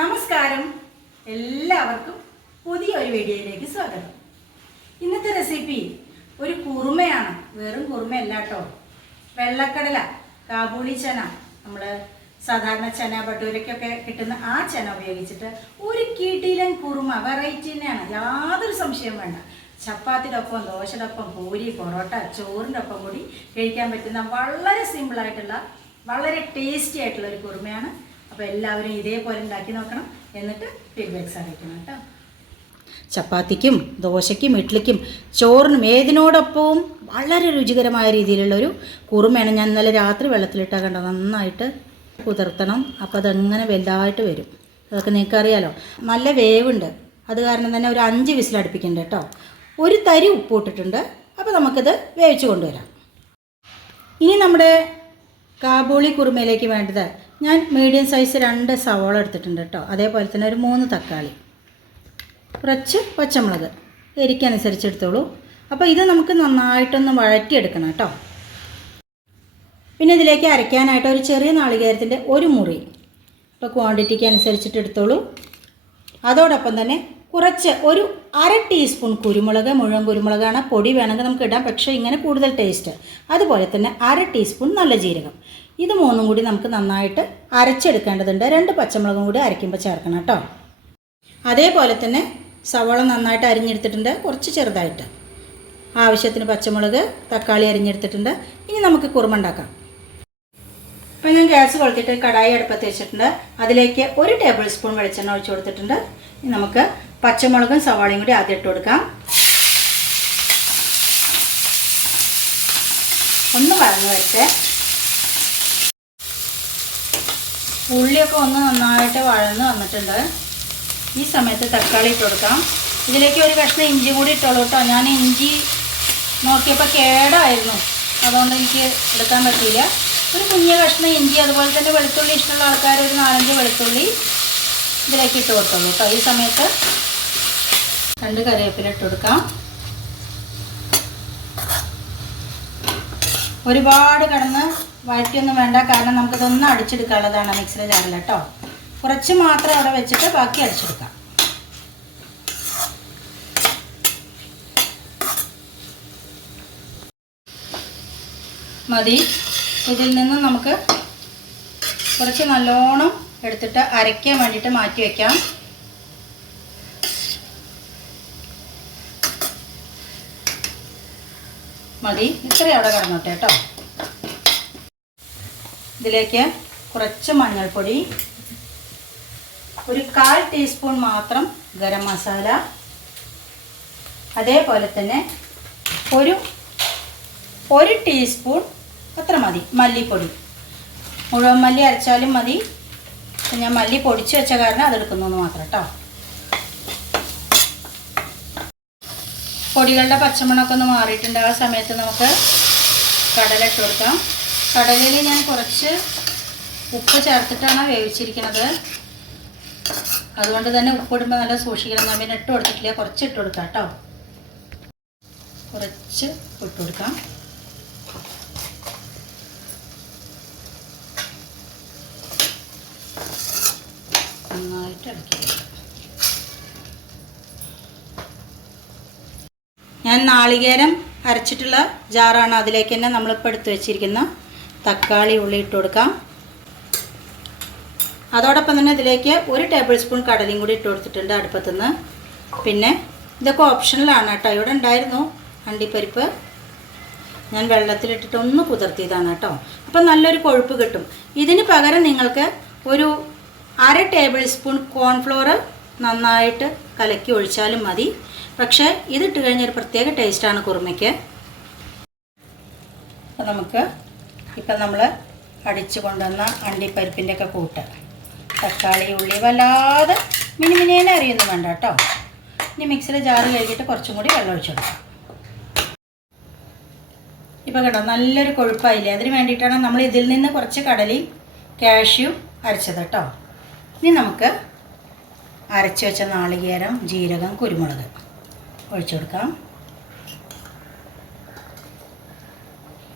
നമസ്കാരം. എല്ലാവർക്കും പുതിയൊരു വീഡിയോയിലേക്ക് സ്വാഗതം. ഇന്നത്തെ റെസിപ്പി ഒരു കുറുമയാണ്. വെറും കുറുമയല്ല കേട്ടോ. വെള്ളക്കടല കാബൂളി ചന നമ്മൾ സാധാരണ ചന ബട്ടൂരയ്ക്കൊക്കെ കിട്ടുന്ന ആ ചന ഉപയോഗിച്ചിട്ട് ഒരു കീട്ടിയിലും കുറുമ വെറൈറ്റി തന്നെയാണ്. യാതൊരു സംശയം വേണ്ട. ചപ്പാത്തിയുടെ ഒപ്പം ദോശയുടെ ഒപ്പം പൂരി പൊറോട്ട ചോറിന്റെ ഒപ്പം കൂടി കഴിക്കാൻ പറ്റുന്ന വളരെ സിമ്പിളായിട്ടുള്ള വളരെ ടേസ്റ്റി ആയിട്ടുള്ള ഒരു കുറുമയാണ് അപ്പോൾ എല്ലാവരും ഇതേപോലെ ഉണ്ടാക്കി നോക്കണം. എന്നിട്ട് ഫീഡ്ബാക്ക്സ് അറിയിക്കണം കേട്ടോ. ചപ്പാത്തിക്കും ദോശയ്ക്കും ഇഡ്ലിക്കും ചോറിനും ഏതിനോടൊപ്പവും വളരെ രുചികരമായ രീതിയിലുള്ളൊരു കുറുമയാണ് ഞാൻ ഇന്നലെ രാത്രി വെള്ളത്തിലിട്ടാൽ കണ്ടോ നന്നായിട്ട് കുതിർത്തണം. അപ്പോൾ അതങ്ങനെ വലുതായിട്ട് വരും. അതൊക്കെ നിങ്ങൾക്ക് അറിയാലോ നല്ല വേവുണ്ട്. അത് കാരണം തന്നെ ഒരു അഞ്ച് വിസിലടുപ്പിക്കുന്നുണ്ട് കേട്ടോ. ഒരു തരി ഉപ്പ് ഇട്ടിട്ടുണ്ട്. അപ്പോൾ നമുക്കിത് വേവിച്ച് കൊണ്ടുവരാം. ഇനി നമ്മുടെ കാബൂളി കുറുമയിലേക്ക് വേണ്ടത് ഞാൻ മീഡിയം സൈസ് രണ്ട് സവോള എടുത്തിട്ടുണ്ട് കേട്ടോ. അതേപോലെ തന്നെ ഒരു മൂന്ന് തക്കാളി. കുറച്ച് പച്ചമുളക് എരിക്കനുസരിച്ച് എടുത്തോളൂ. അപ്പോൾ ഇത് നമുക്ക് നന്നായിട്ടൊന്ന് വഴറ്റിയെടുക്കണം കേട്ടോ. പിന്നെ ഇതിലേക്ക് അരയ്ക്കാനായിട്ട് ഒരു ചെറിയ നാളികേരത്തിന്റെ ഒരു മുറി. ഇപ്പോൾ ക്വാണ്ടിറ്റിക്ക് അനുസരിച്ചിട്ട് എടുത്തോളൂ. അതോടൊപ്പം തന്നെ കുറച്ച് ഒരു അര ടീസ്പൂൺ കുരുമുളക് മുഴുവൻ കുരുമുളകാണ് പൊടി വേണമെങ്കിൽ നമുക്ക് ഇടാം. പക്ഷേ ഇങ്ങനെ കൂടുതൽ ടേസ്റ്റ് അതുപോലെ തന്നെ അര ടീസ്പൂൺ നല്ല ജീരകം. ഇത് മൂന്നും കൂടി നമുക്ക് നന്നായിട്ട് അരച്ചെടുക്കേണ്ടതുണ്ട്. രണ്ട് പച്ചമുളകും കൂടി അരയ്ക്കുമ്പോൾ ചേർക്കണം കേട്ടോ. അതേപോലെ തന്നെ സവോള നന്നായിട്ട് അരിഞ്ഞെടുത്തിട്ടുണ്ട്. കുറച്ച് ചെറുതായിട്ട്. ആവശ്യത്തിന് പച്ചമുളക് തക്കാളി അരിഞ്ഞെടുത്തിട്ടുണ്ട്. ഇനി നമുക്ക് കുറുമ ഉണ്ടാക്കാം. ഇപ്പം ഞാൻ ഗ്യാസ് കൊളുത്തിട്ട് കടായി അടുപ്പത്ത് വെച്ചിട്ടുണ്ട്. അതിലേക്ക് ഒരു ടേബിൾ സ്പൂൺ വെളിച്ചെണ്ണ ഒഴിച്ചു കൊടുത്തിട്ടുണ്ട്. നമുക്ക് പച്ചമുളകും സവാളയും കൂടി ആദ്യം ഇട്ട് കൊടുക്കാം. ഒന്ന് വഴന്ന് വരട്ടെ. ഉള്ളിയൊക്കെ ഒന്ന് നന്നായിട്ട് വഴന്ന് വന്നിട്ടുണ്ട്. ഈ സമയത്ത് തക്കാളി ഇട്ട് കൊടുക്കാം. ഇതിലേക്ക് ഒരു കഷ്ണം ഇഞ്ചി കൂടി ഇട്ടോളൂ കേട്ടോ. ഞാൻ ഇഞ്ചി നോക്കിയപ്പോൾ കേടായിരുന്നു. അതുകൊണ്ട് എനിക്ക് എടുക്കാൻ പറ്റിയില്ല. ഒരു കുഞ്ഞ കഷ്ണം ഇഞ്ചി അതുപോലെ തന്നെ വെളുത്തുള്ളി ഇഷ്ടമുള്ള ആൾക്കാർ ഒരു നാലഞ്ച് വെളുത്തുള്ളി ഇതിലേക്ക് ഇട്ട് കൊടുത്തോളൂ കേട്ടോ. ഈ സമയത്ത് രണ്ട് കറിവേപ്പില ഇട്ട് കൊടുക്കാം. ഒരുപാട് കിടന്ന് വഴറ്റിയൊന്നും വേണ്ട കാരണം നമുക്കിതൊന്നും അടിച്ചെടുക്കാനുള്ളതാണ് മിക്സിയുടെ ജാറിൽ കേട്ടോ. കുറച്ച് മാത്രം അവിടെ വെച്ചിട്ട് ബാക്കി അടിച്ചെടുക്കാം. മതി. ഇതിൽ നിന്ന് നമുക്ക് കുറച്ച് നല്ലോണം എടുത്തിട്ട് അരയ്ക്കാൻ വേണ്ടിയിട്ട് മാറ്റി വയ്ക്കാം മതി. ഇത്രയും അവിടെ കിടന്നോട്ടെ കേട്ടോ. ഇതിലേക്ക് കുറച്ച് മഞ്ഞൾപ്പൊടി ഒരു കാൽ ടീസ്പൂൺ മാത്രം ഗരം മസാല അതേപോലെ തന്നെ ഒരു ഒരു ടീസ്പൂൺ അത്ര മതി മല്ലിപ്പൊടി. മുഴുവൻ മല്ലി അരച്ചാലും മതി. ഞാൻ മല്ലി പൊടിച്ച് വെച്ച കാരണം അതെടുക്കുന്നു മാത്രം കേട്ടോ. പൊടികളുടെ പച്ചമണമൊക്കെ ഒന്ന് മാറിയിട്ടുണ്ട്. ആ സമയത്ത് നമുക്ക് കടല ഇട്ട് കൊടുക്കാം. കടലയിൽ ഞാൻ കുറച്ച് ഉപ്പ് ചേർത്തിട്ടാണ് വേവിച്ചിരിക്കുന്നത്. അതുകൊണ്ട് തന്നെ ഉപ്പ് ഇടുമ്പോൾ നല്ല സൂക്ഷിക്കണം. ഞാൻ പിന്നെ ഇട്ട് കൊടുത്തിട്ടില്ല. കുറച്ച് ഇട്ട് കൊടുക്കാം കേട്ടോ. കുറച്ച് ഇട്ട് കൊടുക്കാം. നന്നായിട്ട് കൊടുക്കാം. ഞാൻ നാളികേരം അരച്ചിട്ടുള്ള ജാറാണ് അതിലേക്ക് തന്നെ നമ്മളിപ്പോൾ എടുത്ത് വെച്ചിരിക്കുന്ന തക്കാളി ഉള്ളി ഇട്ട് കൊടുക്കാം. അതോടൊപ്പം തന്നെ ഇതിലേക്ക് ഒരു ടേബിൾ സ്പൂൺ കടലയും കൂടി ഇട്ട് കൊടുത്തിട്ടുണ്ട് അടുപ്പത്തുനിന്ന്. പിന്നെ ഇതൊക്കെ ഓപ്ഷണലാണ് കേട്ടോ. ഇവിടെ ഉണ്ടായിരുന്നു അണ്ടിപ്പരിപ്പ്. ഞാൻ വെള്ളത്തിലിട്ടിട്ട് ഒന്ന് കുതിർത്തിയതാണ് കേട്ടോ. അപ്പം നല്ലൊരു കൊഴുപ്പ് കിട്ടും. ഇതിന് പകരം നിങ്ങൾക്ക് ഒരു അര ടേബിൾ സ്പൂൺ കോൺഫ്ലോർ നന്നായിട്ട് കലക്കി ഒഴിച്ചാലും മതി. പക്ഷേ ഇതിട്ട് കഴിഞ്ഞാൽ ഒരു പ്രത്യേക ടേസ്റ്റാണ് കുറുമയ്ക്ക്. അപ്പോൾ നമുക്ക് ഇപ്പം നമ്മൾ അടിച്ചു കൊണ്ടുവന്ന അണ്ടിപ്പരിപ്പിന്റെ ഒക്കെ കൂട്ട്. തക്കാളി ഉള്ളി വല്ലാതെ മിനിമിനേനെ അറിയൊന്നും വേണ്ട കേട്ടോ. ഇനി മിക്സിയിൽ ജാറ് കഴുകിയിട്ട് കുറച്ചും കൂടി വെള്ളം ഒഴിച്ചു കൊടുക്കാം. ഇപ്പോൾ കേട്ടോ നല്ലൊരു കൊഴുപ്പായില്ലേ? അതിന് വേണ്ടിയിട്ടാണ് നമ്മൾ ഇതിൽ നിന്ന് കുറച്ച് കടലയും കാഷ്യും അരച്ചത് കേട്ടോ. ഇനി നമുക്ക് അരച്ച് വെച്ച നാളികേരം ജീരകം കുരുമുളക്. ഒഴിച്ചു കൊടുക്കാം.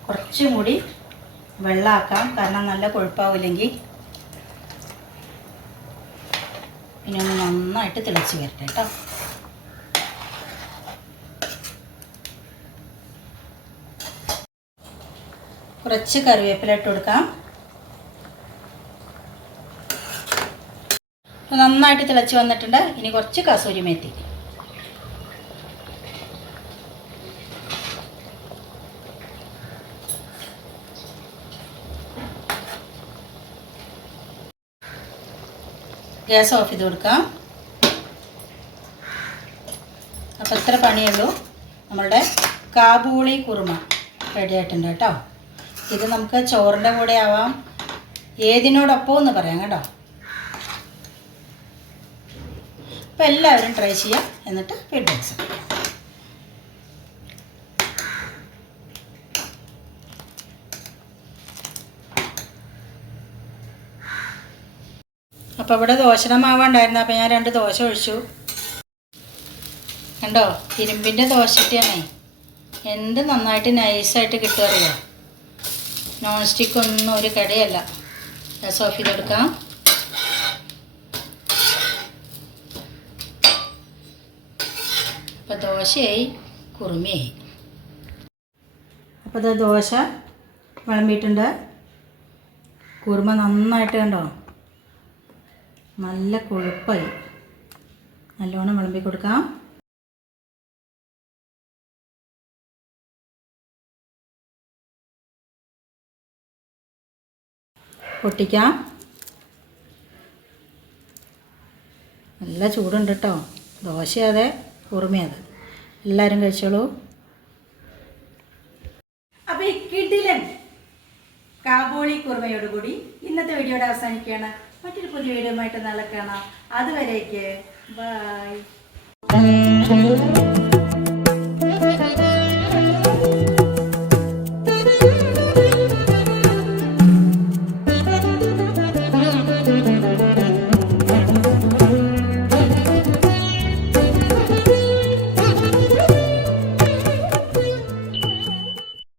കുറച്ചും കൂടി വെള്ളമാക്കാം കാരണം നല്ല കൊഴുപ്പാവില്ലെങ്കിൽ പിന്നെ ഒന്ന് നന്നായിട്ട് തിളച്ച് വരട്ടെ കേട്ടോ. കുറച്ച് കറിവേപ്പില ഇട്ട് കൊടുക്കാം. നന്നായിട്ട് തിളച്ച് വന്നിട്ടുണ്ട്. ഇനി കുറച്ച് കസൂരി മേത്തി. ഗ്യാസ് ഓഫ് ചെയ്ത് കൊടുക്കാം. അപ്പോൾ ഇത്ര പണിയുള്ളൂ. നമ്മളുടെ കാബൂളി കുറുമ റെഡി ആയിട്ടുണ്ട് കേട്ടോ. ഇത് നമുക്ക് ചോറിന്റെ കൂടെ ആവാം. ഏതിനോടൊപ്പം എന്ന് പറയാം കേട്ടോ. അപ്പോൾ എല്ലാവരും ട്രൈ ചെയ്യാം. എന്നിട്ട് ഫീഡ്ബാക്സ് അപ്പോൾ ഇവിടെ ദോശയുടെ മാവുണ്ടായിരുന്നു അപ്പോൾ ഞാൻ രണ്ട് ദോശ ഒഴിച്ചു. കണ്ടോ? ഇരുമ്പിന്റെ ദോശട്ടിയാണേ. എന്ത് നന്നായിട്ട് നൈസായിട്ട് കിട്ടുമറിയോ നോൺ സ്റ്റിക്ക് ഒന്നും ഒരു കടയല്ല. ഗ്യാസ് ഓഫ് ചെയ്ത് കൊടുക്കാം. അപ്പോൾ ദോശയായി കുറുമയായി. അപ്പോൾ ദോശ വിളമ്പിയിട്ടുണ്ട്. കുറുമ നന്നായിട്ട് കണ്ടോ? നല്ല കൊഴുപ്പായി. നല്ലോണം വിളമ്പി കൊടുക്കാം. പൊട്ടിക്കാം. നല്ല ചൂടുണ്ട് കേട്ടോ ദോശയാതെ അതെ കുറുമയത് എല്ലാവരും കഴിച്ചോളൂ. അപ്പോൾ ഈ കിടിലൻ കാബോളി കുറുമയോടുകൂടി ഇന്നത്തെ വീഡിയോയുടെ അവസാനിക്കുകയാണ്. മറ്റൊരു പുതിയ വീഡിയോ ആയിട്ട് നാളെ കാണാം. അതുവരേക്ക്. ബൈ